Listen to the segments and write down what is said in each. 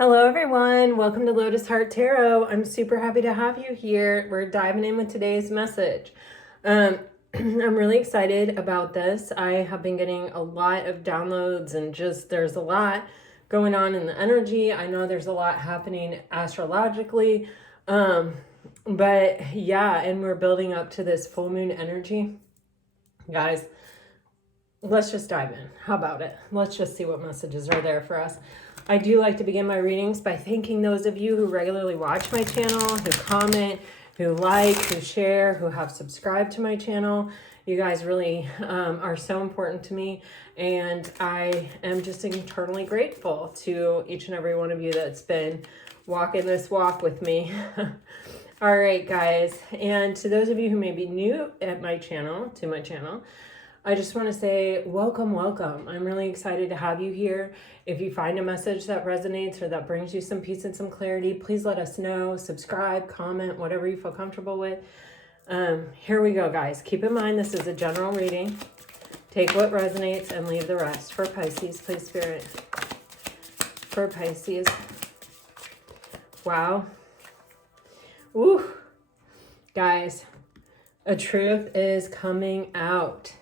Hello everyone, welcome to Lotus Heart Tarot. I'm super happy to have you here. We're diving in with today's message. I'm really excited about this. I have been getting a lot of downloads and just there's a lot going on in the energy. I know there's a lot happening astrologically. But yeah, and we're building up to this full moon energy. Guys, let's just dive in. How about it? Let's just see what messages are there for us. I do like to begin my readings by thanking those of you who regularly watch my channel, who comment, who like, who share, who have subscribed to my channel. You guys really are so important to me, and I am just eternally grateful to each and every one of you that's been walking this walk with me. All right, guys, and to those of you who may be new at my channel, I just want to say welcome, welcome. I'm really excited to have you here. If you find a message that resonates or that brings you some peace and some clarity, please let us know. Subscribe, comment, whatever you feel comfortable with. Here we go, guys. Keep in mind, this is a general reading. Take what resonates and leave the rest. For Pisces, please, Spirit. For Pisces. Wow. Ooh. Guys, a truth is coming out.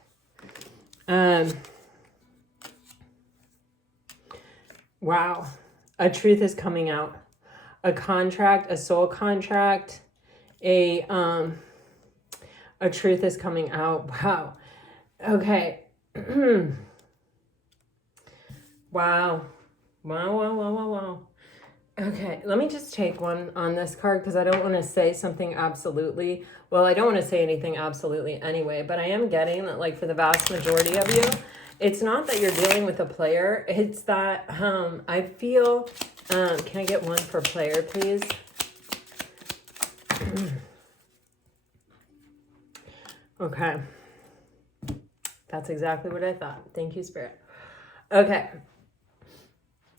Wow. A truth is coming out. A contract, a soul contract, a truth is coming out. Wow. Okay. Wow. Wow. Okay, let me just take one on this card because I don't want to say something absolutely. Well, I don't want to say anything absolutely anyway, but I am getting that, like, for the vast majority of you, it's not that you're dealing with a player. It's that I feel, can I get one for player, please? Okay. That's exactly what I thought. Thank you, Spirit. Okay.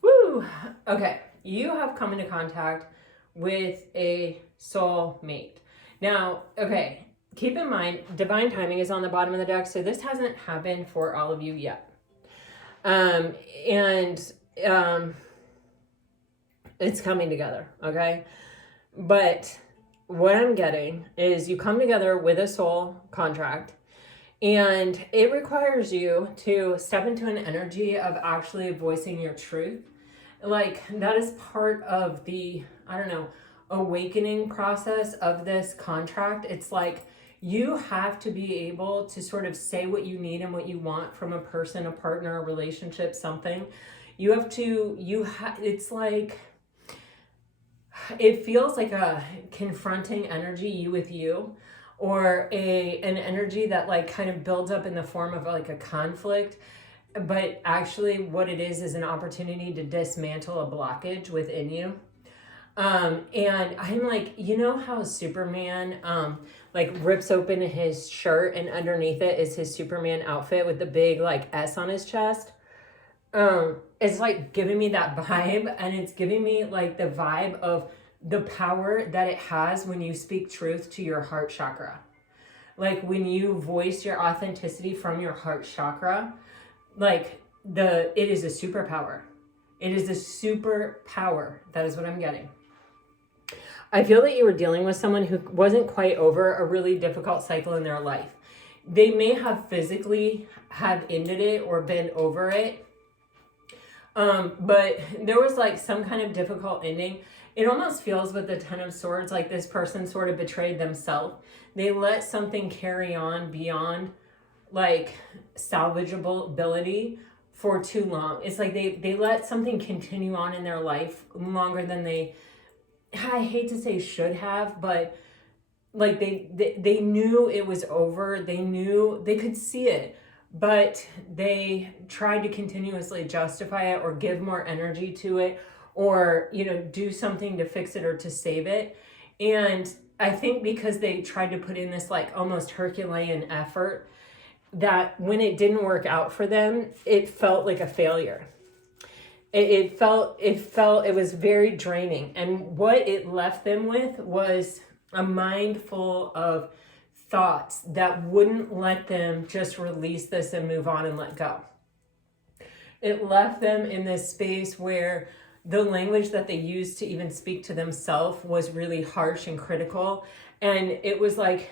Woo. Okay. You have come into contact with a soul mate. Now, okay, keep in mind, divine timing is on the bottom of the deck, so this hasn't happened for all of you yet. It's coming together, okay? But what I'm getting is you come together with a soul contract, and it requires you to step into an energy of actually voicing your truth. Like, that is part of the, I don't know, awakening process of this contract. It's like you have to be able to sort of say what you need and what you want from a person, a partner, a relationship, something. You have to, it's like, it feels like a confronting energy, you with you, or an energy that, like, kind of builds up in the form of like a conflict. But actually what it is an opportunity to dismantle a blockage within you. And I'm like, you know how Superman like rips open his shirt and underneath it is his Superman outfit with the big like S on his chest? It's like giving me that vibe, and it's giving me like the vibe of the power that it has when you speak truth to your heart chakra. Like when you voice your authenticity from your heart chakra, like it is a superpower. It is a superpower. That is what I'm getting. I feel that you were dealing with someone who wasn't quite over a really difficult cycle in their life. They may have physically have ended it or been over it. But there was like some kind of difficult ending. It almost feels with the Ten of Swords like this person sort of betrayed themselves. They let something carry on beyond like salvageable ability for too long. It's like they let something continue on in their life longer than they, I hate to say should have, but like they knew it was over. They knew they could see it, but they tried to continuously justify it or give more energy to it, or, you know, do something to fix it or to save it. And I think because they tried to put in this like almost Herculean effort, that when it didn't work out for them, it felt like a failure. It was very draining. And what it left them with was a mind full of thoughts that wouldn't let them just release this and move on and let go. It left them in this space where the language that they used to even speak to themselves was really harsh and critical. And it was like,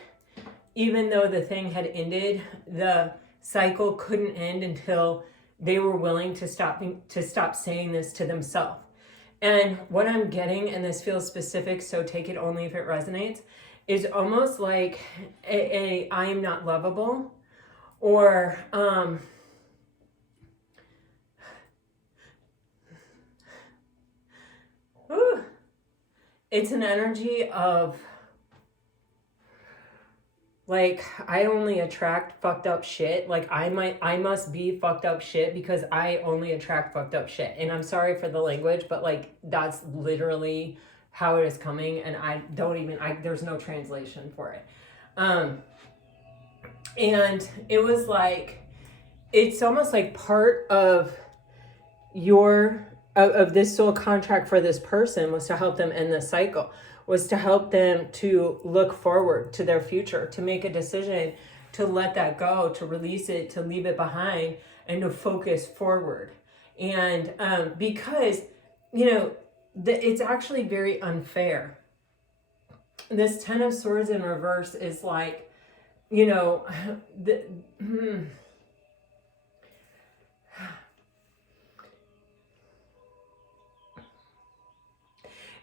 even though the thing had ended, the cycle couldn't end until they were willing to stop saying this to themselves. And what I'm getting, and this feels specific, so take it only if it resonates, is almost like a I am not lovable, or it's an energy of like, I only attract fucked up shit. Like, I must be fucked up shit because I only attract fucked up shit. And I'm sorry for the language, but like, that's literally how it is coming. And there's no translation for it. And it was like, it's almost like part of this soul contract for this person was to help them end the cycle, was to help them to look forward to their future, to make a decision, to let that go, to release it, to leave it behind, and to focus forward. And because, it's actually very unfair. This 10 of Swords in reverse is like,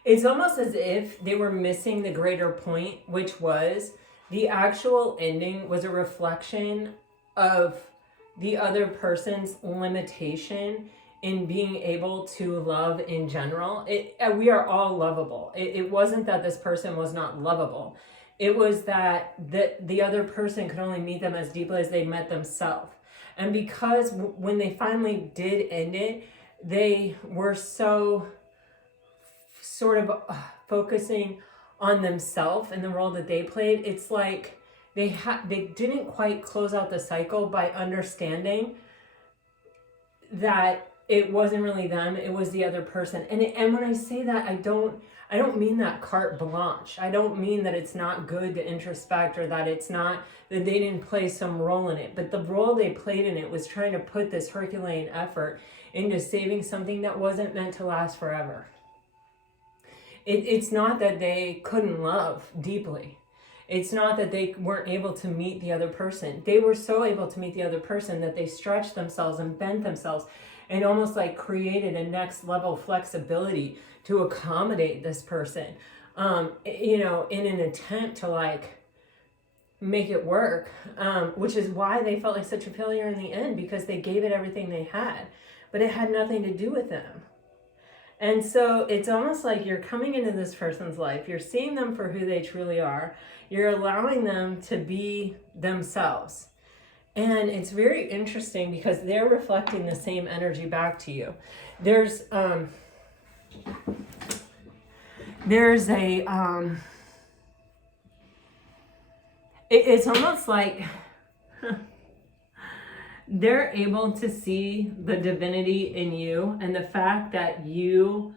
it's almost as if they were missing the greater point, which was the actual ending was a reflection of the other person's limitation in being able to love in general. We are all lovable. It wasn't that this person was not lovable. It was that the other person could only meet them as deeply as they met themselves. And because when they finally did end it, they were so sort of focusing on themselves and the role that they played. It's like they didn't quite close out the cycle by understanding that it wasn't really them, it was the other person. And when I say that, I don't mean that carte blanche. I don't mean that it's not good to introspect, or that it's not that they didn't play some role in it. But the role they played in it was trying to put this Herculean effort into saving something that wasn't meant to last forever. It's not that they couldn't love deeply. It's not that they weren't able to meet the other person. They were so able to meet the other person that they stretched themselves and bent themselves and almost like created a next level flexibility to accommodate this person, in an attempt to like make it work, which is why they felt like such a failure in the end, because they gave it everything they had, but it had nothing to do with them. And so it's almost like you're coming into this person's life, you're seeing them for who they truly are, you're allowing them to be themselves. And it's very interesting because they're reflecting the same energy back to you. There's it's almost like they're able to see the divinity in you, and the fact that you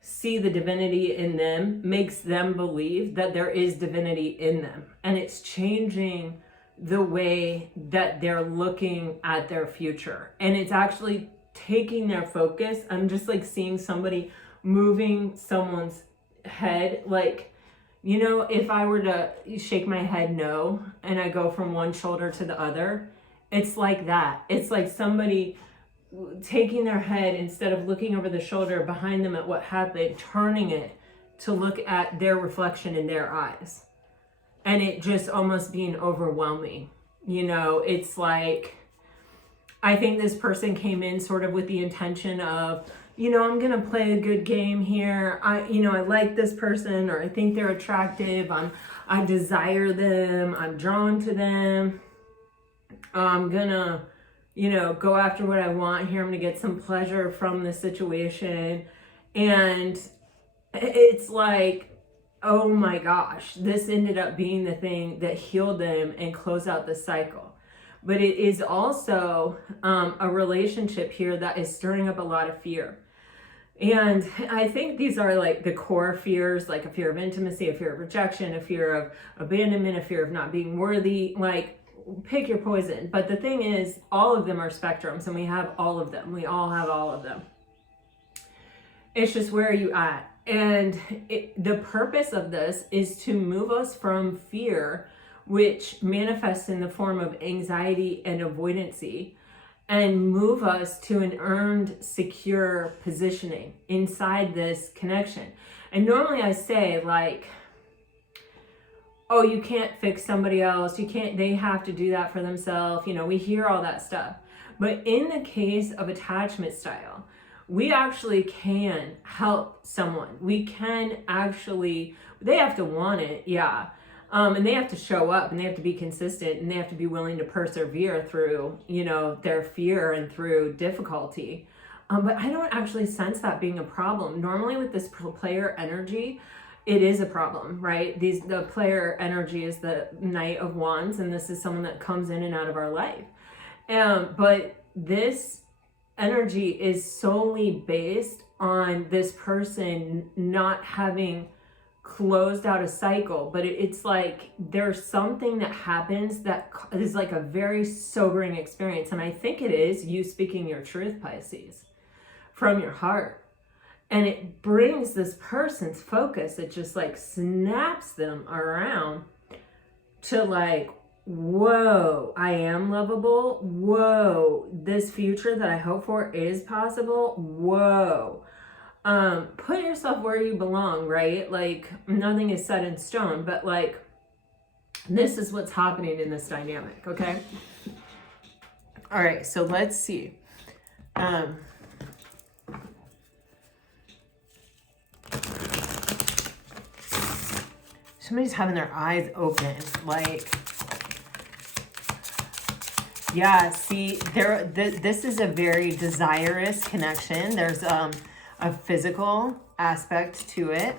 see the divinity in them makes them believe that there is divinity in them. And it's changing the way that they're looking at their future. And it's actually taking their focus. I'm just like seeing somebody moving someone's head, like, if I were to shake my head no, and I go from one shoulder to the other, it's like that. It's like somebody taking their head, instead of looking over the shoulder behind them at what happened, turning it to look at their reflection in their eyes. And it just almost being overwhelming. It's like, I think this person came in sort of with the intention of, I'm going to play a good game here. I like this person, or I think they're attractive. I desire them. I'm drawn to them. I'm going to, go after what I want here. I'm going to get some pleasure from the situation. And it's like, oh my gosh, this ended up being the thing that healed them and closed out the cycle. But it is also a relationship here that is stirring up a lot of fear. And I think these are like the core fears, like a fear of intimacy, a fear of rejection, a fear of abandonment, a fear of not being worthy, like pick your poison. But the thing is, all of them are spectrums, and we have all of them. We all have all of them. It's just where are you at? And the purpose of this is to move us from fear, which manifests in the form of anxiety and avoidancy, and move us to an earned, secure positioning inside this connection. And normally I say, like, oh, you can't fix somebody else. You can't, they have to do that for themselves. You know, we hear all that stuff. But in the case of attachment style, we actually can help someone. We can actually, they have to want it, yeah. And they have to show up, and they have to be consistent, and they have to be willing to persevere through, you know, their fear and through difficulty. But I don't actually sense that being a problem. Normally with this player energy, it is a problem, right? The player energy is the Knight of Wands, and this is someone that comes in and out of our life. But this energy is solely based on this person not having closed out a cycle. But it's like there's something that happens that is like a very sobering experience. And I think it is you speaking your truth, Pisces, from your heart. And it brings this person's focus, it just like snaps them around to like, whoa, I am lovable. Whoa, this future that I hope for is possible. Whoa. Put yourself where you belong, right? Like nothing is set in stone, but like this is what's happening in this dynamic, okay? All right, so let's see. Somebody's having their eyes open, like, yeah, see, this is a very desirous connection. There's a physical aspect to it.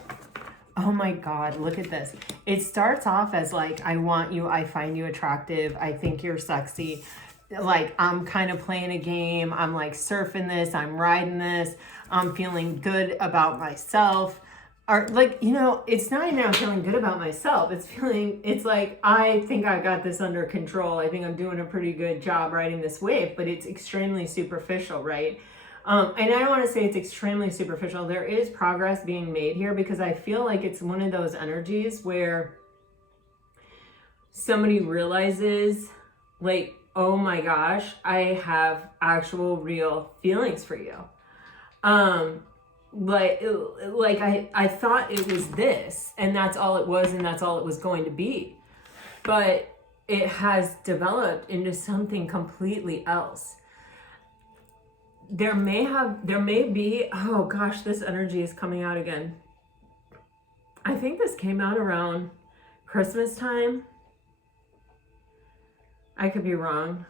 Oh my God, look at this. It starts off as like, I want you, I find you attractive, I think you're sexy. Like, I'm kind of playing a game. I'm like surfing this, I'm riding this. I'm feeling good about myself. Or like, you know, it's not even I'm feeling good about myself. It's like, I think I got this under control. I think I'm doing a pretty good job riding this wave, but it's extremely superficial, right? And I don't want to say it's extremely superficial. There is progress being made here because I feel like it's one of those energies where somebody realizes like, oh my gosh, I have actual real feelings for you. Like I thought it was this, and that's all it was, and that's all it was going to be. But it has developed into something completely else. There may be, oh gosh, this energy is coming out again. I think this came out around Christmas time. I could be wrong.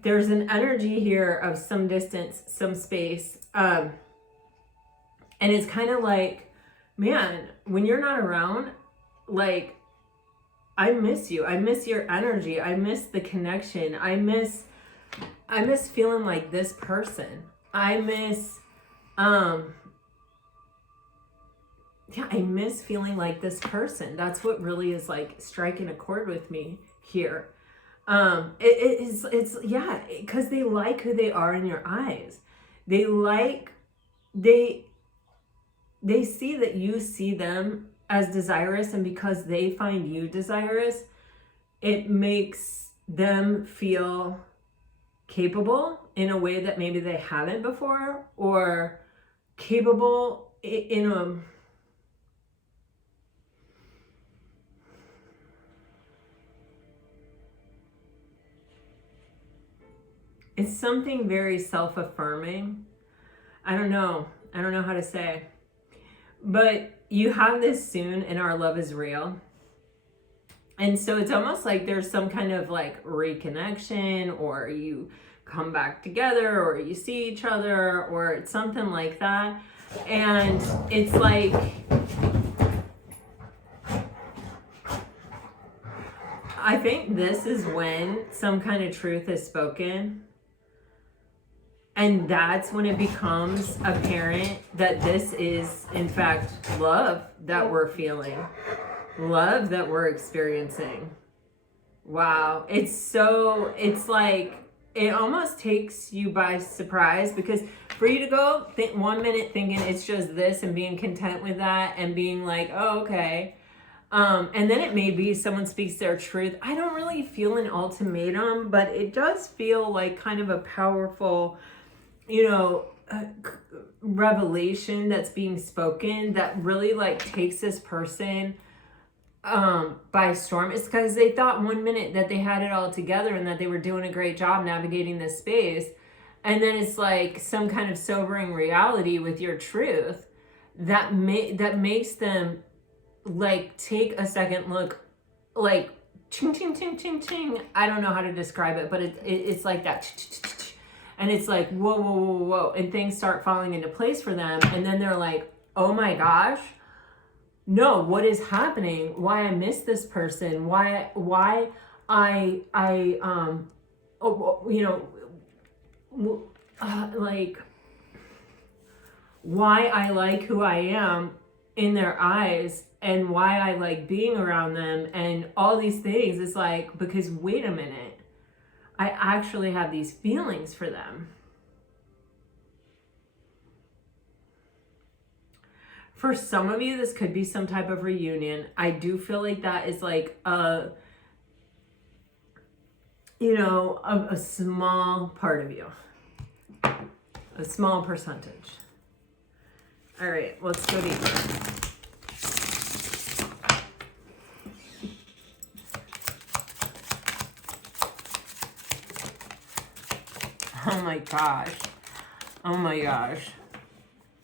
There's an energy here of some distance, some space. And it's kind of like, man, when you're not around, like, I miss you. I miss your energy. I miss the connection. I miss feeling like this person. I miss feeling like this person. That's what really is like striking a chord with me here. It's yeah, because they like who they are in your eyes. They see that you see them as desirous, and because they find you desirous, it makes them feel capable in a way that maybe they haven't before, or capable in a it's something very self-affirming. I don't know how to say. But you have this soon, and our love is real. And so it's almost like there's some kind of like reconnection, or you come back together, or you see each other, or it's something like that. And it's like, I think this is when some kind of truth is spoken. And that's when it becomes apparent that this is, in fact, love that we're feeling, love that we're experiencing. Wow. It's like, it almost takes you by surprise, because For you to go 1 minute thinking it's just this and being content with that and being like, oh, okay. And then it may be someone speaks their truth. I don't really feel an ultimatum, but it does feel like kind of a powerful, revelation that's being spoken that really like takes this person by storm. It's because they thought 1 minute that they had it all together and that they were doing a great job navigating this space. And then it's like some kind of sobering reality with your truth that makes them like take a second look, like ching ching ching ching ching. I don't know how to describe it, but it's like that, and it's like whoa whoa whoa whoa, and things start falling into place for them, and then they're like, oh my gosh, no, what is happening? Why I miss this person? Why I like why I like who I am in their eyes, and why I like being around them, and all these things. It's like, because wait a minute, I actually have these feelings for them. For some of you, this could be some type of reunion. I do feel like that is like a small part of you, a small percentage. All right, let's go deeper. Oh my gosh. Oh my gosh.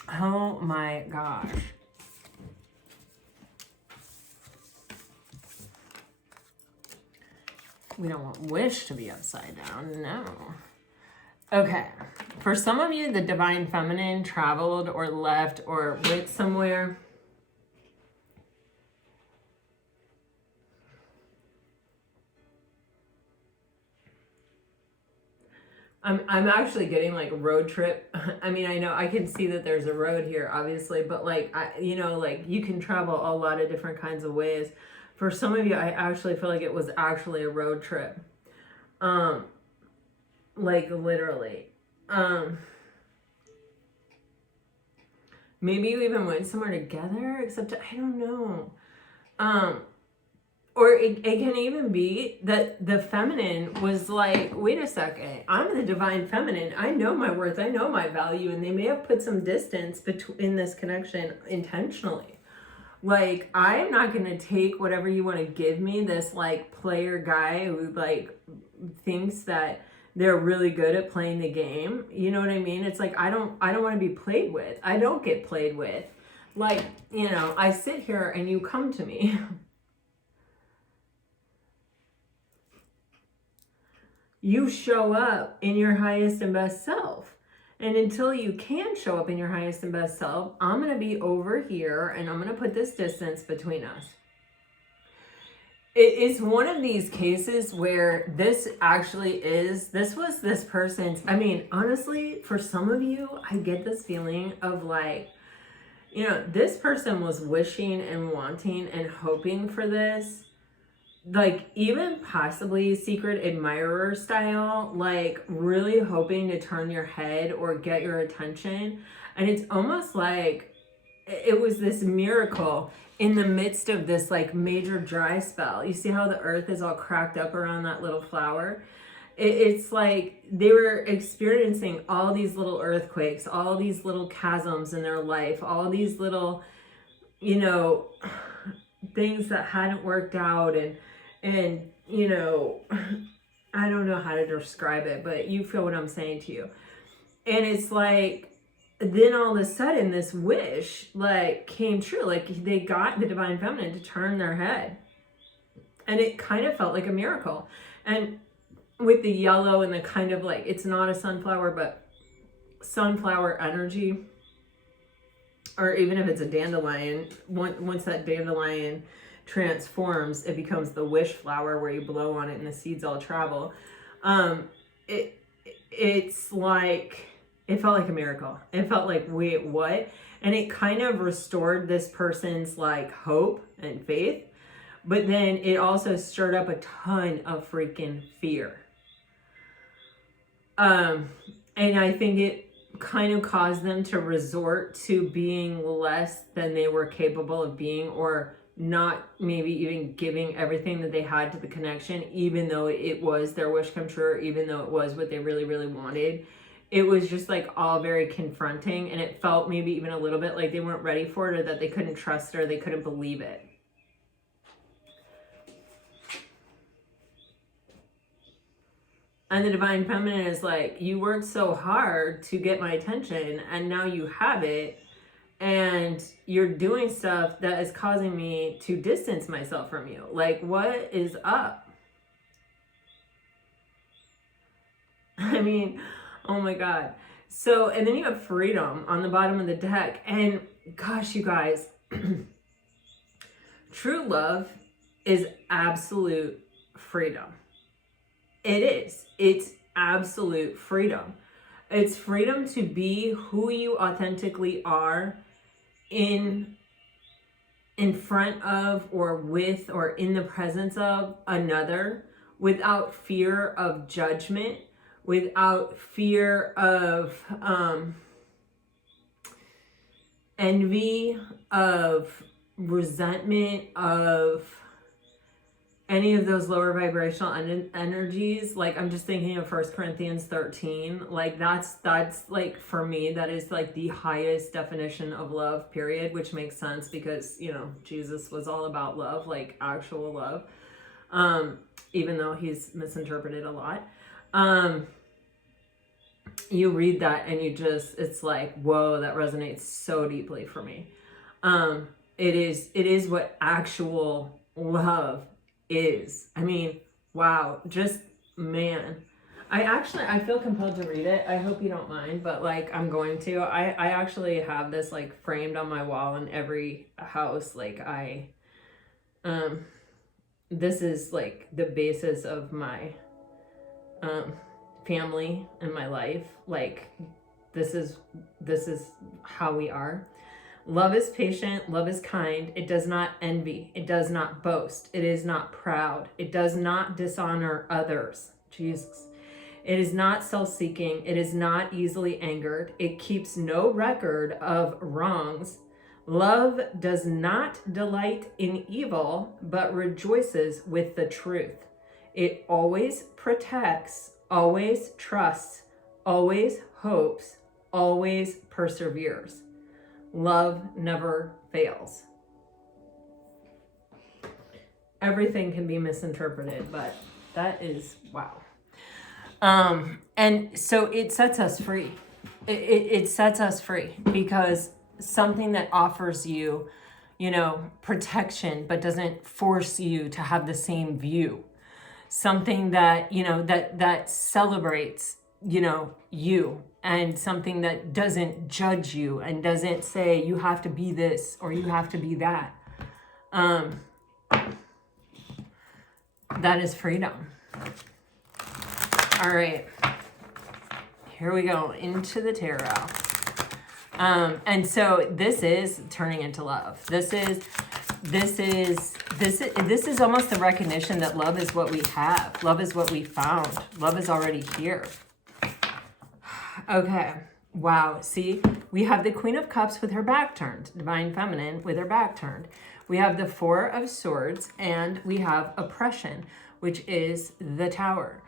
Oh my gosh. We don't want wish to be upside down, no. Okay. For some of you, the divine feminine traveled or left or went somewhere. I'm actually getting like road trip. I mean, I know I can see that there's a road here, obviously, but like, like you can travel a lot of different kinds of ways. For some of you, I actually feel like it was actually a road trip. Like literally. Maybe you even went somewhere together, except I don't know. Or it can even be that the feminine was like, wait a second, I'm the divine feminine. I know my worth. I know my value. And they may have put some distance in this connection intentionally. Like, I'm not going to take whatever you want to give me, this like player guy who like thinks that they're really good at playing the game. You know what I mean? It's like, I don't want to be played with. I don't get played with. Like, I sit here and you come to me. You show up in your highest and best self. And until you can show up in your highest and best self, I'm going to be over here and I'm going to put this distance between us. It is one of these cases where this was this person's, I mean, honestly, for some of you, I get this feeling of like, this person was wishing and wanting and hoping for this. Like even possibly secret admirer style, like really hoping to turn your head or get your attention. And it's almost like it was this miracle in the midst of this like major dry spell. You see how the earth is all cracked up around that little flower? It's like they were experiencing all these little earthquakes, all these little chasms in their life, all these little, things that hadn't worked out, and I don't know how to describe it, but you feel what I'm saying to you. And it's like, then all of a sudden this wish like came true. Like they got the divine feminine to turn their head. And it kind of felt like a miracle. And with the yellow and the kind of like, it's not a sunflower, but sunflower energy. Or even if it's a dandelion, once that dandelion transforms, it becomes the wish flower where you blow on it and the seeds all travel. It's like, it felt like a miracle. It felt like, wait, what? And it kind of restored this person's like hope and faith, but then it also stirred up a ton of freaking fear. And I think kind of caused them to resort to being less than they were capable of being, or not maybe even giving everything that they had to the connection, even though it was their wish come true, or even though it was what they really, really wanted. It was just like all very confronting, and it felt maybe even a little bit like they weren't ready for it, or that they couldn't trust it, or they couldn't believe it. And the Divine Feminine is like, you worked so hard to get my attention, and now you have it, and you're doing stuff that is causing me to distance myself from you. Like, what is up? I mean, oh my God. So, and then you have freedom on the bottom of the deck. And gosh, you guys, true love is absolute freedom. It is. It's absolute freedom. It's freedom to be who you authentically are in front of, or with, or in the presence of another, without fear of judgment, without fear of envy, of resentment, of any of those lower vibrational energies. Like, I'm just thinking of 1 Corinthians 13. Like, that's like, for me, that is like the highest definition of love, period, which makes sense because, you know, Jesus was all about love, like actual love, even though he's misinterpreted a lot. You read that and you just, it's like, whoa, that resonates so deeply for me. It is what actual love is. I mean, wow, just, man. I feel compelled to read it. I hope you don't mind, but like, I'm going to. I actually have this like framed on my wall in every house. Like, this is like the basis of my family and my life. Like, this is how we are. Love is patient, love is kind, it does not envy, it does not boast, it is not proud, it does not dishonor others. Jesus. It is not self-seeking, it is not easily angered, it keeps no record of wrongs. Love does not delight in evil, but rejoices with the truth. It always protects, always trusts, always hopes, always perseveres. Love never fails. Everything can be misinterpreted, but that is, wow. And so it sets us free. It sets us free, because something that offers you, you know, protection, but doesn't force you to have the same view. Something that, you know, that celebrates, you know, you, and something that doesn't judge you and doesn't say you have to be this or you have to be that. That is freedom. All right, here we go into the tarot. And so this is turning into love. This is almost the recognition that love is what we have. Love is what we found. Love is already here. Okay. Wow. See, we have the Queen of Cups with her back turned, Divine Feminine with her back turned. We have the Four of Swords, and we have oppression, which is the Tower.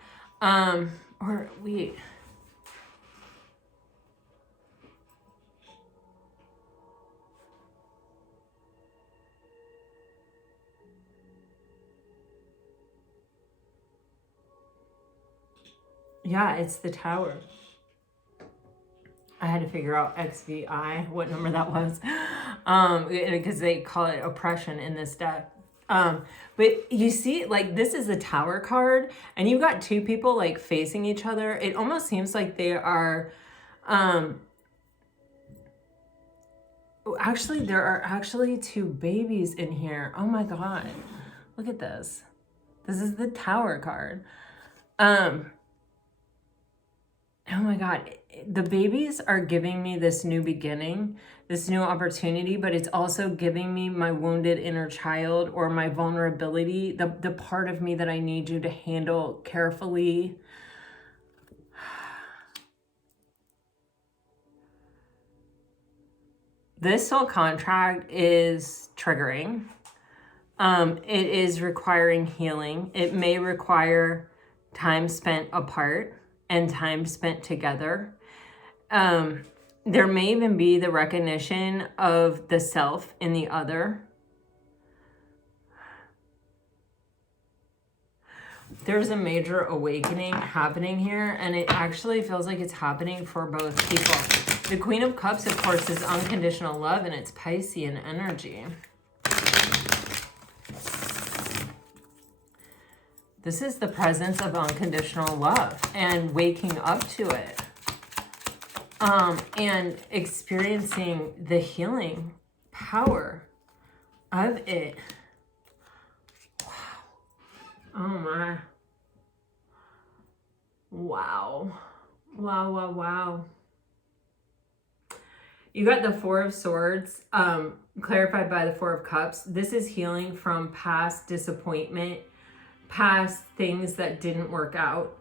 Yeah, it's the Tower. I had to figure out XVI, what number that was, because they call it oppression in this deck. But you see, like, this is the Tower card, and you've got two people like facing each other. It almost seems like they are, actually, there are actually two babies in here. Oh my God, look at this. This is the Tower card. Oh my God, the babies are giving me this new beginning, this new opportunity, but it's also giving me my wounded inner child, or my vulnerability, the part of me that I need you to handle carefully. this soul contract is triggering. It is requiring healing. It may require time spent apart and time spent together. There may even be the recognition of the self in the other. There's a major awakening happening here, and it actually feels like it's happening for both people. The Queen of Cups, of course, is unconditional love, and it's Piscean energy. This is the presence of unconditional love and waking up to it. And experiencing the healing power of it. Wow. Oh my. Wow. Wow, wow, wow. You got the Four of Swords, clarified by the Four of Cups. This is healing from past disappointment, past things that didn't work out,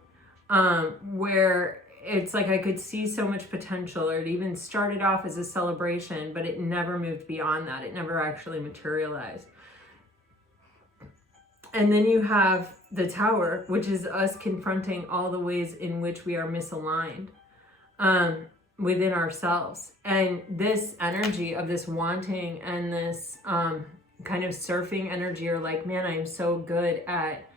where it's like I could see so much potential, or it even started off as a celebration, but it never moved beyond that. It never actually materialized. And then you have the Tower, which is us confronting all the ways in which we are misaligned within ourselves. And this energy of this wanting and this kind of surfing energy, or like, man, I am so good at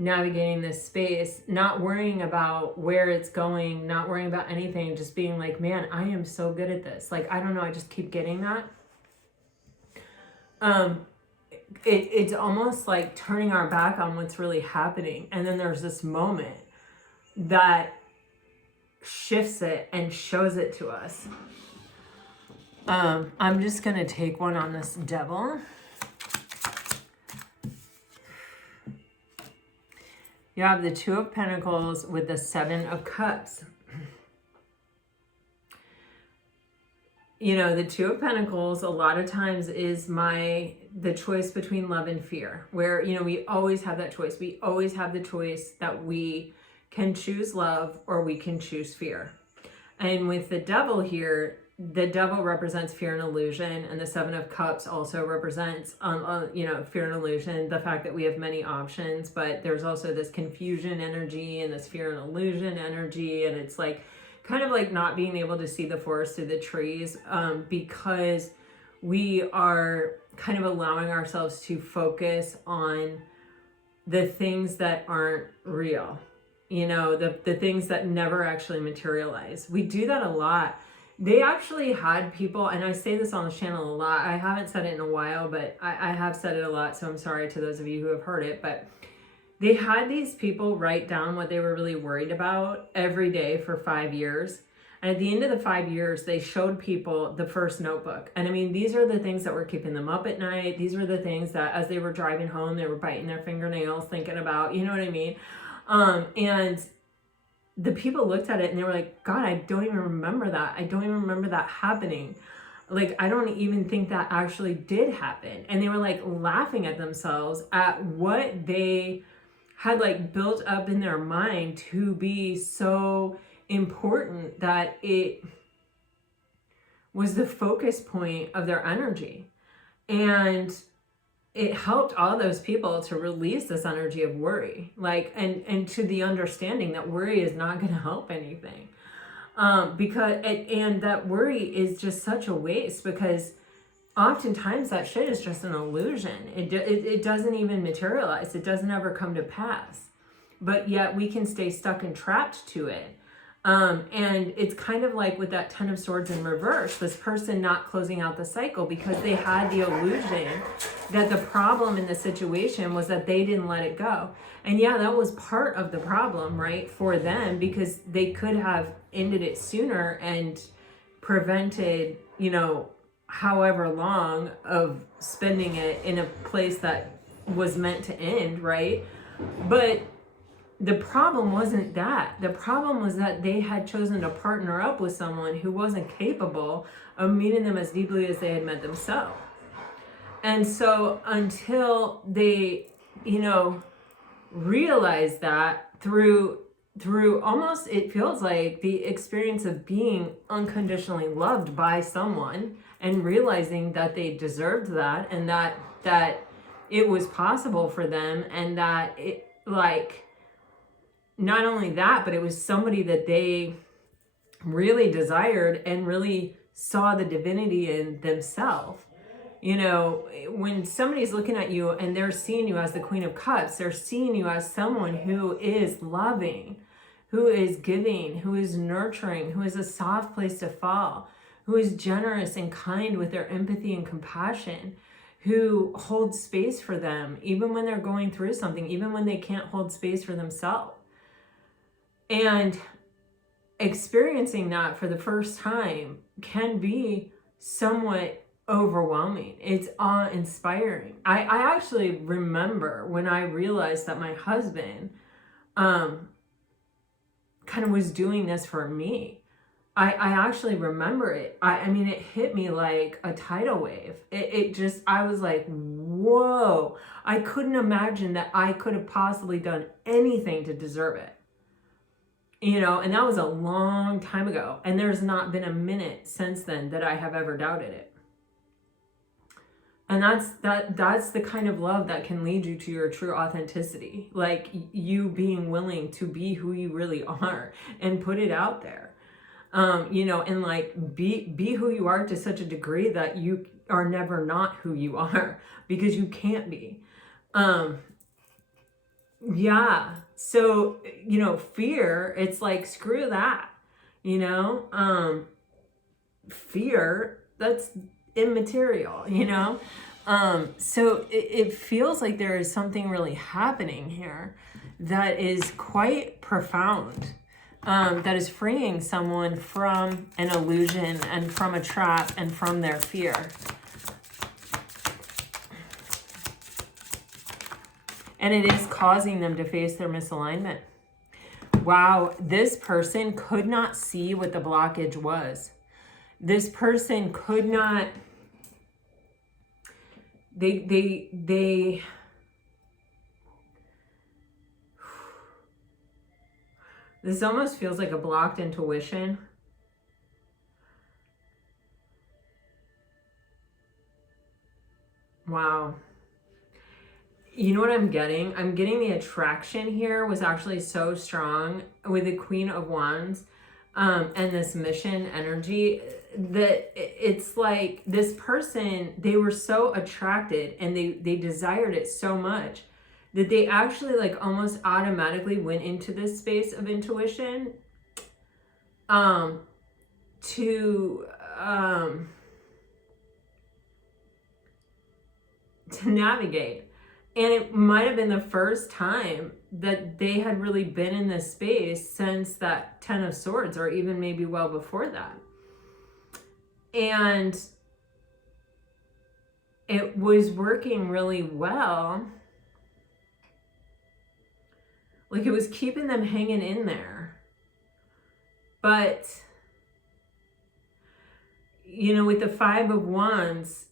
navigating this space, not worrying about where it's going, not worrying about anything, just being like, man, I am so good at this. Like, I don't know, I just keep getting that. It's almost like turning our back on what's really happening. And then there's this moment that shifts it and shows it to us. I'm just going to take one on this Devil. You have the Two of Pentacles with the Seven of Cups. You know, the Two of Pentacles a lot of times is the choice between love and fear, where, you know, we always have that choice. We always have the choice that we can choose love or we can choose fear. And with the Devil here, the Devil represents fear and illusion, and the Seven of Cups also represents, you know, fear and illusion, the fact that we have many options, but there's also this confusion energy and this fear and illusion energy, and it's like kind of like not being able to see the forest through the trees, because we are kind of allowing ourselves to focus on the things that aren't real, you know, the things that never actually materialize. We do that a lot. They actually had people, and I say this on the channel a lot, I haven't said it in a while, but I have said it a lot, so I'm sorry to those of you who have heard it, but they had these people write down what they were really worried about every day for 5 years. And at the end of the 5 years, they showed people the first notebook. And I mean, these are the things that were keeping them up at night. These were the things that as they were driving home, they were biting their fingernails, thinking about, you know what I mean? And the people looked at it and they were like, God, I don't even remember that. I don't even remember that happening. Like, I don't even think that actually did happen. And they were like laughing at themselves at what they had like built up in their mind to be so important that it was the focus point of their energy. And it helped all those people to release this energy of worry, like, and to the understanding that worry is not going to help anything. And that worry is just such a waste, because oftentimes that shit is just an illusion. It doesn't even materialize. It doesn't ever come to pass, but yet we can stay stuck and trapped to it. And it's kind of like with that Ten of Swords in reverse, this person not closing out the cycle because they had the illusion that the problem in the situation was that they didn't let it go. And yeah, that was part of the problem, right, for them, because they could have ended it sooner and prevented, you know, however long of spending it in a place that was meant to end, right? But the problem wasn't that. The problem was that they had chosen to partner up with someone who wasn't capable of meeting them as deeply as they had met themselves. And so until they, you know, realized that through through almost, it feels like the experience of being unconditionally loved by someone and realizing that they deserved that, and that it was possible for them, and that it, like, not only that, but it was somebody that they really desired and really saw the divinity in themselves. You know, when somebody's looking at you and they're seeing you as the Queen of Cups, they're seeing you as someone who is loving, who is giving, who is nurturing, who is a soft place to fall, who is generous and kind with their empathy and compassion, who holds space for them, even when they're going through something, even when they can't hold space for themselves. And experiencing that for the first time can be somewhat overwhelming. It's awe-inspiring. I actually remember when I realized that my husband kind of was doing this for me. I actually remember it. I mean, it hit me like a tidal wave. It just, I was like, whoa. I couldn't imagine that I could have possibly done anything to deserve it. You know, and that was a long time ago. And there's not been a minute since then that I have ever doubted it. And that's the kind of love that can lead you to your true authenticity. Like, you being willing to be who you really are and put it out there. You know, and like be who you are to such a degree that you are never not who you are, because you can't be. Yeah. So, you know, fear, it's like, screw that, you know, fear, that's immaterial, you know? So it feels like there is something really happening here that is quite profound, that is freeing someone from an illusion and from a trap and from their fear. And it is causing them to face their misalignment. Wow, this person could not see what the blockage was. This person could not, this almost feels like a blocked intuition. Wow. You know what I'm getting? I'm getting the attraction here was actually so strong with the Queen of Wands and this mission energy, that it's like this person, they were so attracted and they desired it so much that they actually like almost automatically went into this space of intuition to navigate. And it might have been the first time that they had really been in this space since that Ten of Swords, or even maybe well before that. And it was working really well. Like, it was keeping them hanging in there. But, you know, with the Five of Wands,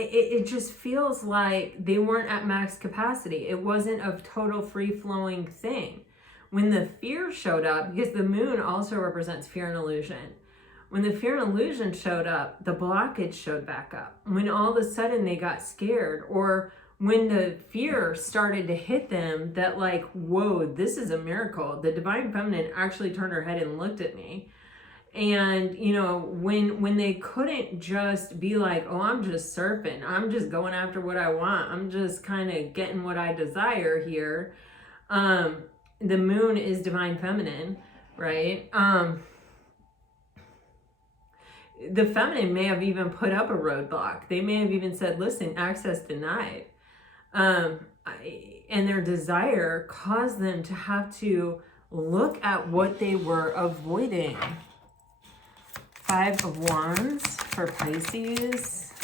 it just feels like they weren't at max capacity. It wasn't a total free-flowing thing. When the fear showed up, because the moon also represents fear and illusion, when the fear and illusion showed up, the blockage showed back up. When all of a sudden they got scared, or when the fear started to hit them that like, whoa, this is a miracle. The Divine Feminine actually turned her head and looked at me. And, you know, when they couldn't just be like, oh, I'm just surfing, I'm just going after what I want, I'm just kind of getting what I desire here. The moon is Divine Feminine, right? The feminine may have even put up a roadblock. They may have even said, listen, access denied. And their desire caused them to have to look at what they were avoiding. Five of Wands for Pisces.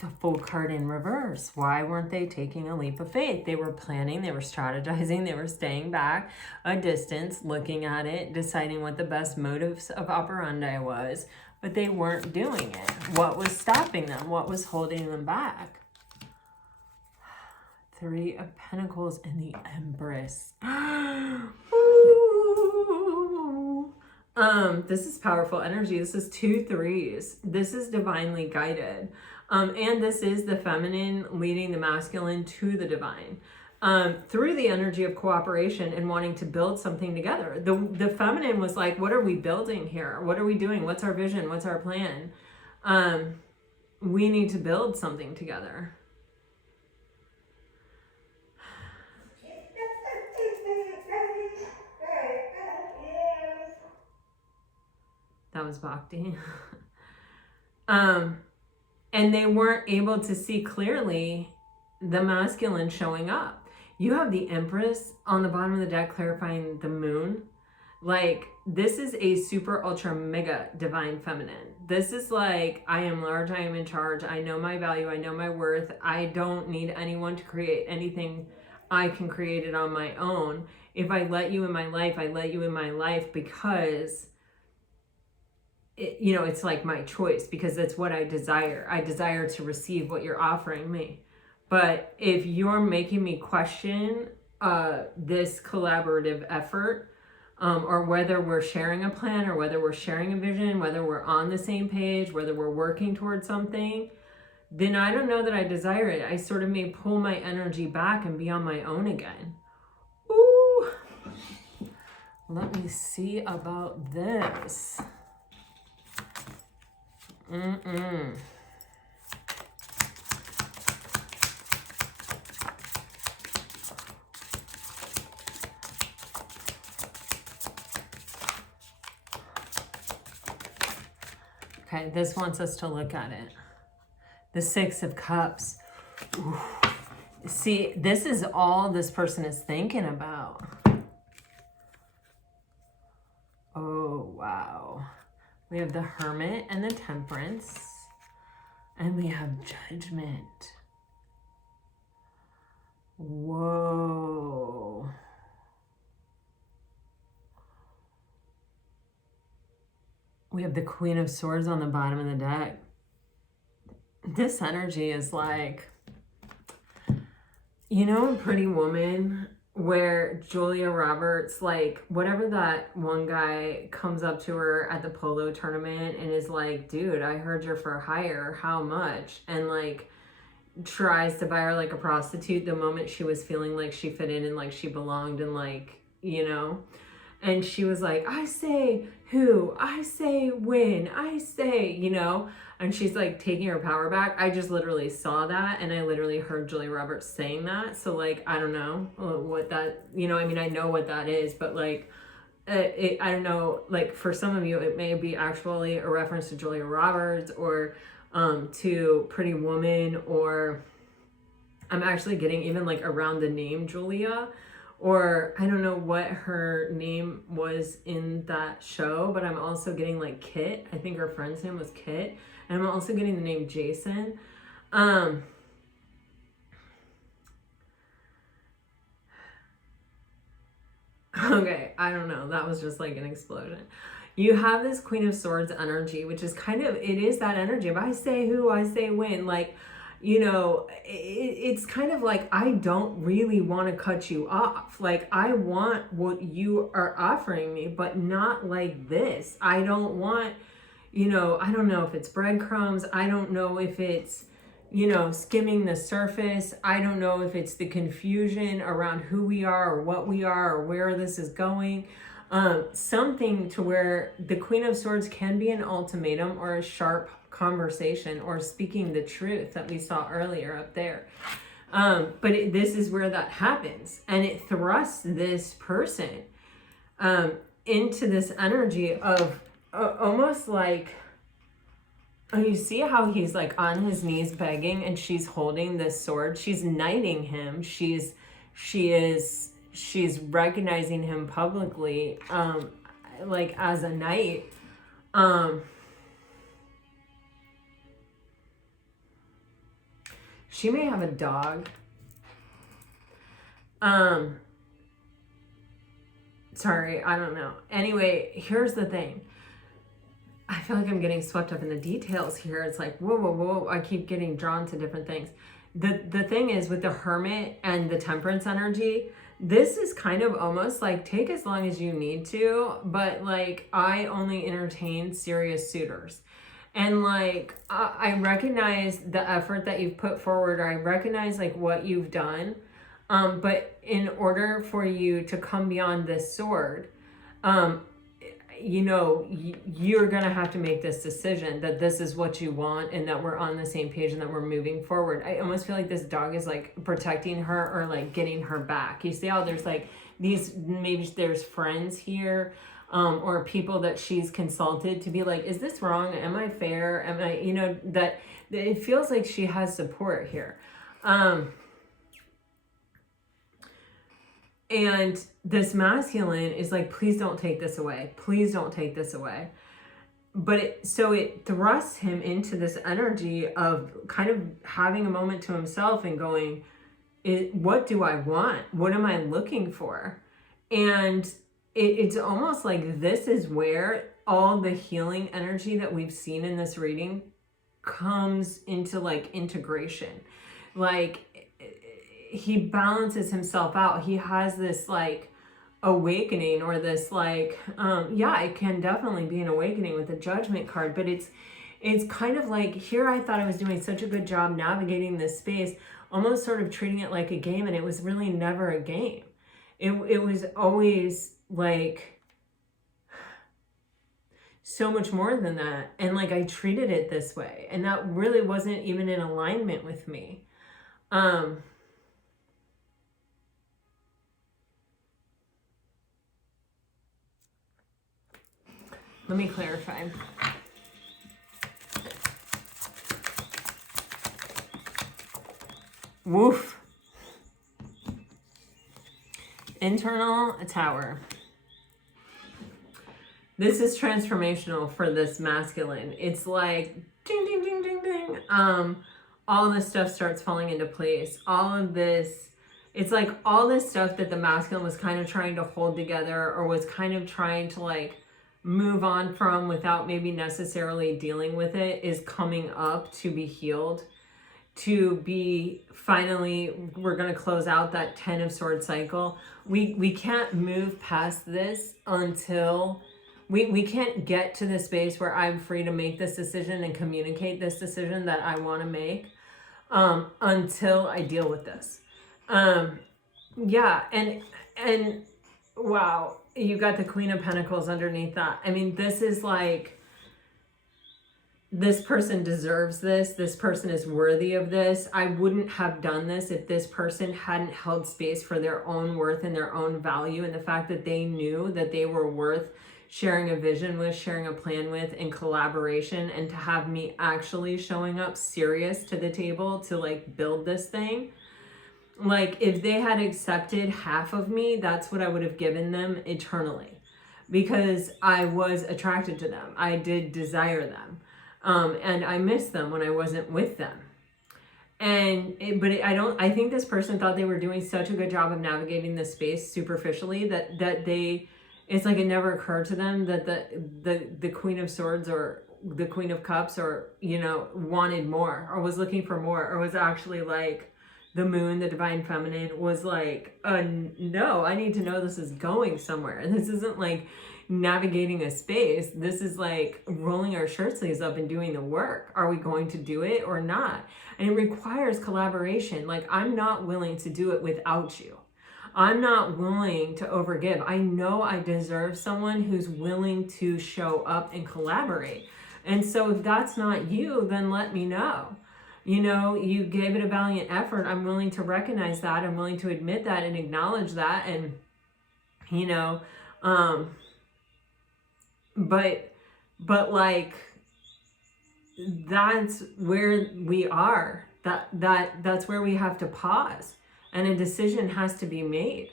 The Fool card in reverse. Why weren't they taking a leap of faith? They were planning, they were strategizing, they were staying back a distance, looking at it, deciding what the best motives of operandi was, but they weren't doing it. What was stopping them? What was holding them back? Three of Pentacles and the Empress. Ooh. This is powerful energy. This is 2 3s. This is divinely guided. And this is the feminine leading the masculine to the divine. Through the energy of cooperation and wanting to build something together. The feminine was like, what are we building here? What are we doing? What's our vision? What's our plan? We need to build something together. That was Bhakti. And they weren't able to see clearly the masculine showing up. You have the Empress on the bottom of the deck clarifying the moon. Like, this is a super ultra mega divine feminine. This is like, I am large, I am in charge. I know my value, I know my worth. I don't need anyone to create anything. I can create it on my own. If I let you in my life, I let you in my life because it's like my choice, because it's what I desire. I desire to receive what you're offering me. But if you're making me question this collaborative effort, or whether we're sharing a plan, or whether we're sharing a vision, whether we're on the same page, whether we're working towards something, then I don't know that I desire it. I sort of may pull my energy back and be on my own again. Ooh. Let me see about this. Okay, this wants us to look at it. The Six of Cups. Ooh. See, this is all this person is thinking about. Oh, wow. We have the Hermit and the Temperance. And we have Judgment. Whoa. We have the Queen of Swords on the bottom of the deck. This energy is like, in Pretty Woman, where Julia Roberts, like, whatever that one guy comes up to her at the polo tournament and is like, dude, I heard you're for hire, how much? And like tries to buy her like a prostitute the moment she was feeling like she fit in and like she belonged, and like, and she was like, I say who, I say when, I say, and she's like taking her power back. I just literally saw that, and I literally heard Julia Roberts saying that. So like, I don't know what that, I know what that is, but like, I don't know, like for some of you, it may be actually a reference to Julia Roberts or to Pretty Woman, or I'm actually getting even like around the name Julia, or I don't know what her name was in that show, but I'm also getting like Kit. I think her friend's name was Kit. And I'm also getting the name Jason. Okay, I don't know. That was just like an explosion. You have this Queen of Swords energy, which is kind of, it is that energy of I say who, I say when, like, it's kind of like, I don't really want to cut you off. Like, I want what you are offering me, but not like this. I don't want, I don't know if it's breadcrumbs. I don't know if it's, skimming the surface. I don't know if it's the confusion around who we are or what we are or where this is going. Something to where the Queen of Swords can be an ultimatum or a sharp conversation or speaking the truth that we saw earlier up there. But this is where that happens. And it thrusts this person into this energy of almost like, you see how he's like on his knees begging and she's holding this sword. She's knighting him. She's recognizing him publicly, like as a knight. She may have a dog. Sorry, I don't know. Anyway, here's the thing. I feel like I'm getting swept up in the details here. It's like, whoa, whoa, whoa. I keep getting drawn to different things. the thing is with the Hermit and the Temperance energy, this is kind of almost like take as long as you need to, but like I only entertain serious suitors. And like I recognize the effort that you've put forward, or I recognize like what you've done. But in order for you to come beyond this sword, you know, you're going to have to make this decision that this is what you want and that we're on the same page and that we're moving forward. I almost feel like this dog is like protecting her or like getting her back. You see how there's like these, maybe there's friends here, or people that she's consulted to be like, is this wrong? Am I fair? Am I, you know, that it feels like she has support here. And this masculine is like, please don't take this away. Please don't take this away. But so it thrusts him into this energy of kind of having a moment to himself and going, what do I want? What am I looking for? And it's almost like this is where all the healing energy that we've seen in this reading comes into like integration. Like, he balances himself out. He has this like awakening, or this like, yeah, it can definitely be an awakening with the Judgment card, but it's kind of like, here I thought I was doing such a good job navigating this space, almost sort of treating it like a game, and it was really never a game. It was always like so much more than that. And like, I treated it this way, and that really wasn't even in alignment with me. Let me clarify. Woof. Internal tower. This is transformational for this masculine. It's like ding, ding, ding, ding, ding. All this stuff starts falling into place. All of this, it's like all this stuff that the masculine was kind of trying to hold together, or was kind of trying to like move on from without maybe necessarily dealing with it, is coming up to be healed, to be finally, we're going to close out that 10 of Swords cycle. We can't move past this until we can't get to the space where I'm free to make this decision and communicate this decision that I want to make, until I deal with this. Yeah. And wow, you got the Queen of Pentacles underneath that. I mean, this is like, this person deserves this. This person is worthy of this. I wouldn't have done this if this person hadn't held space for their own worth and their own value, and the fact that they knew that they were worth sharing a vision with, sharing a plan with, in collaboration, and to have me actually showing up serious to the table to like build this thing. Like, if they had accepted half of me, that's what I would have given them eternally, because I was attracted to them. I did desire them. And I missed them when I wasn't with them. I think this person thought they were doing such a good job of navigating this space superficially that they, it's like it never occurred to them that the Queen of Swords or the Queen of Cups, or, you know, wanted more, or was looking for more, or was actually like, the moon, the divine feminine, was like, no, I need to know this is going somewhere. And this isn't like navigating a space. This is like rolling our shirt sleeves up and doing the work. Are we going to do it or not? And it requires collaboration. Like, I'm not willing to do it without you. I'm not willing to overgive. I know I deserve someone who's willing to show up and collaborate. And so if that's not you, then let me know. You know, you gave it a valiant effort. I'm willing to recognize that. I'm willing to admit that and acknowledge that. And, you know, but like, that's where we are. That's where we have to pause, and a decision has to be made.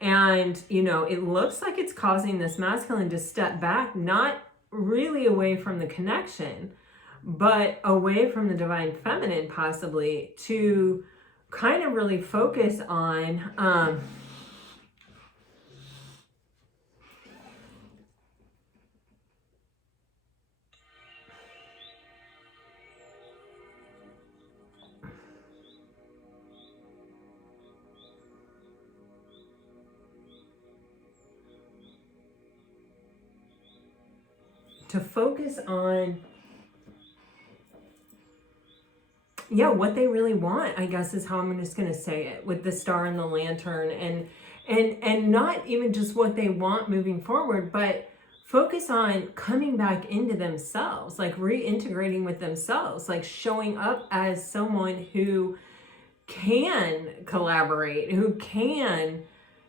And, you know, it looks like it's causing this masculine to step back, not really away from the connection, but away from the divine feminine, possibly, to kind of really focus on to focus on, yeah, what they really want, I guess is how I'm just going to say it, with the star and the lantern, and not even just what they want moving forward, but focus on coming back into themselves, like reintegrating with themselves, like showing up as someone who can collaborate, who can,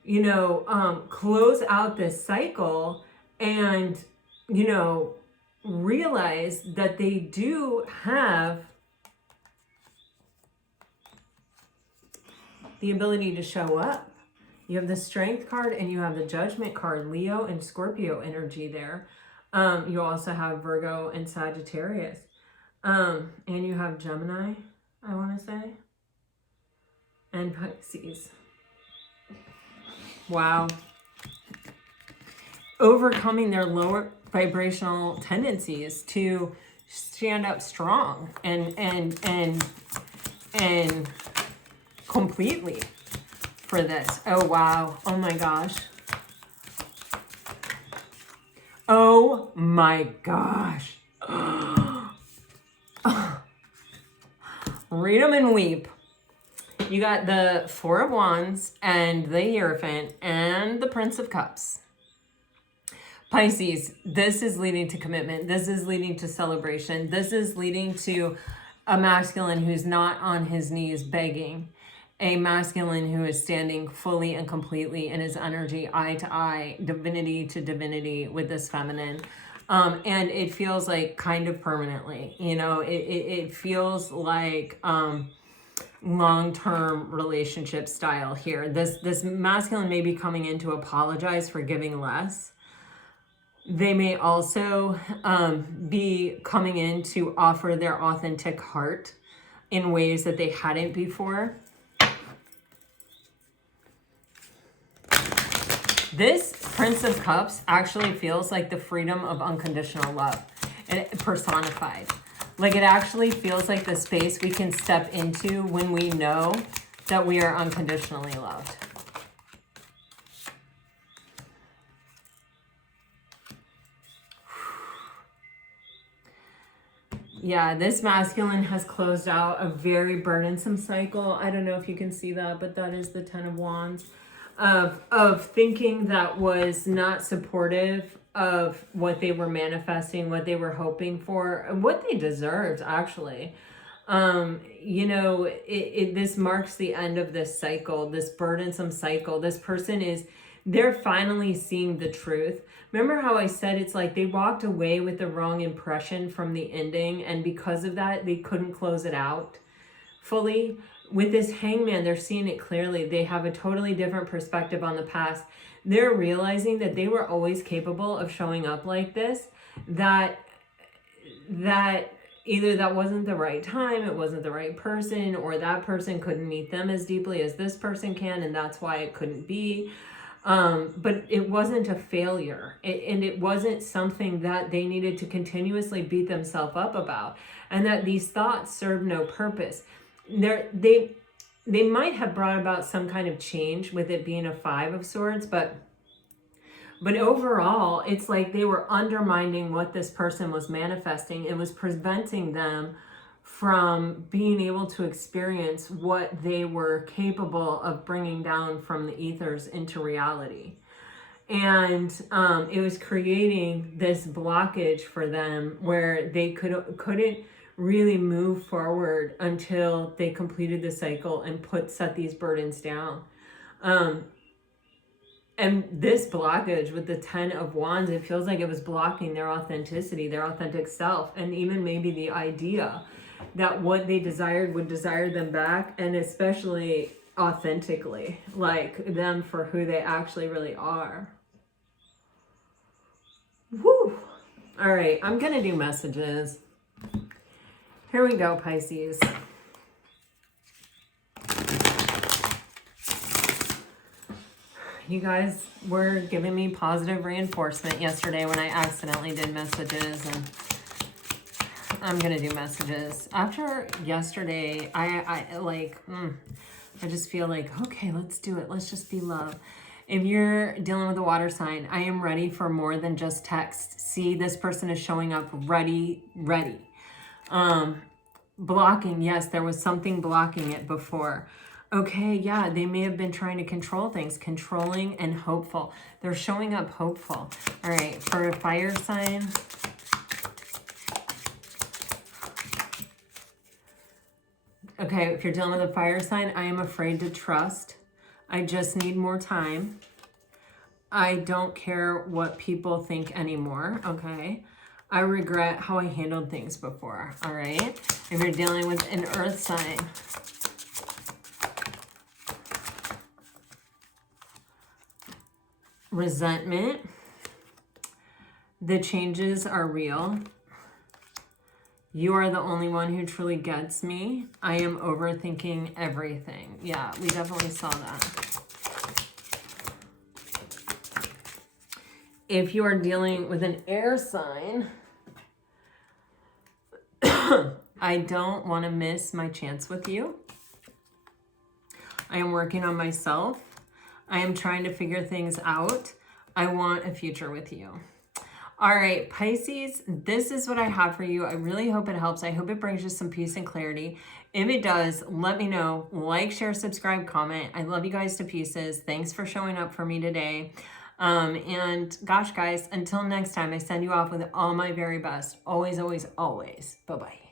you know, close out this cycle and, you know, realize that they do have the ability to show up. You have the Strength card and you have the Judgment card, Leo and Scorpio energy there. You also have Virgo and Sagittarius. And you have Gemini, I want to say. And Pisces. Wow. Overcoming their lower vibrational tendencies to stand up strong and completely for this. Oh, wow. Oh, my gosh. Oh, my gosh. Read them and weep. You got the Four of Wands and the Hierophant and the Prince of Cups. Pisces, this is leading to commitment. This is leading to celebration. This is leading to a masculine who's not on his knees begging. A masculine who is standing fully and completely in his energy, eye to eye, divinity to divinity with this feminine. And it feels like kind of permanently, you know, it feels like long-term relationship style here. This masculine may be coming in to apologize for giving less. They may also be coming in to offer their authentic heart in ways that they hadn't before. This Prince of Cups actually feels like the freedom of unconditional love, and personified. Like, it actually feels like the space we can step into when we know that we are unconditionally loved. Yeah, this masculine has closed out a very burdensome cycle. I don't know if you can see that, but that is the Ten of Wands. Of thinking that was not supportive of what they were manifesting, what they were hoping for, and what they deserved, actually. You know, this marks the end of this cycle, this burdensome cycle. This person they're finally seeing the truth. Remember how I said it's like they walked away with the wrong impression from the ending, and because of that, they couldn't close it out fully. With this Hangman, they're seeing it clearly. They have a totally different perspective on the past. They're realizing that they were always capable of showing up like this, that either that wasn't the right time, it wasn't the right person, or that person couldn't meet them as deeply as this person can, and that's why it couldn't be. But it wasn't a failure, and it wasn't something that they needed to continuously beat themselves up about, and that these thoughts serve no purpose. They might have brought about some kind of change with it being a Five of Swords, but overall, it's like they were undermining what this person was manifesting. It was preventing them from being able to experience what they were capable of bringing down from the ethers into reality. And it was creating this blockage for them where they couldn't really move forward until they completed the cycle and set these burdens down. And this blockage with the Ten of Wands, it feels like it was blocking their authenticity, their authentic self, and even maybe the idea that what they desired would desire them back, and especially authentically, like them for who they actually really are. Whew. All right, I'm gonna do messages. Here we go, Pisces. You guys were giving me positive reinforcement yesterday when I accidentally did messages, and I'm gonna do messages. After yesterday, I just feel like, okay, let's do it. Let's just be love. If you're dealing with a water sign, I am ready for more than just text. See, this person is showing up ready. Blocking, yes, there was something blocking it before. Okay, yeah, they may have been trying to control things, controlling and hopeful. They're showing up hopeful. All right, for a fire sign. Okay, if you're dealing with a fire sign, I am afraid to trust. I just need more time. I don't care what people think anymore, okay? I regret how I handled things before, all right? If you're dealing with an earth sign. Resentment. The changes are real. You are the only one who truly gets me. I am overthinking everything. Yeah, we definitely saw that. If you are dealing with an air sign, I don't want to miss my chance with you. I am working on myself. I am trying to figure things out. I want a future with you. All right, Pisces, this is what I have for you. I really hope it helps. I hope it brings you some peace and clarity. If it does, let me know. Like, share, subscribe, comment. I love you guys to pieces. Thanks for showing up for me today. And gosh, guys, until next time, I send you off with all my very best. Always, always, always. Bye-bye.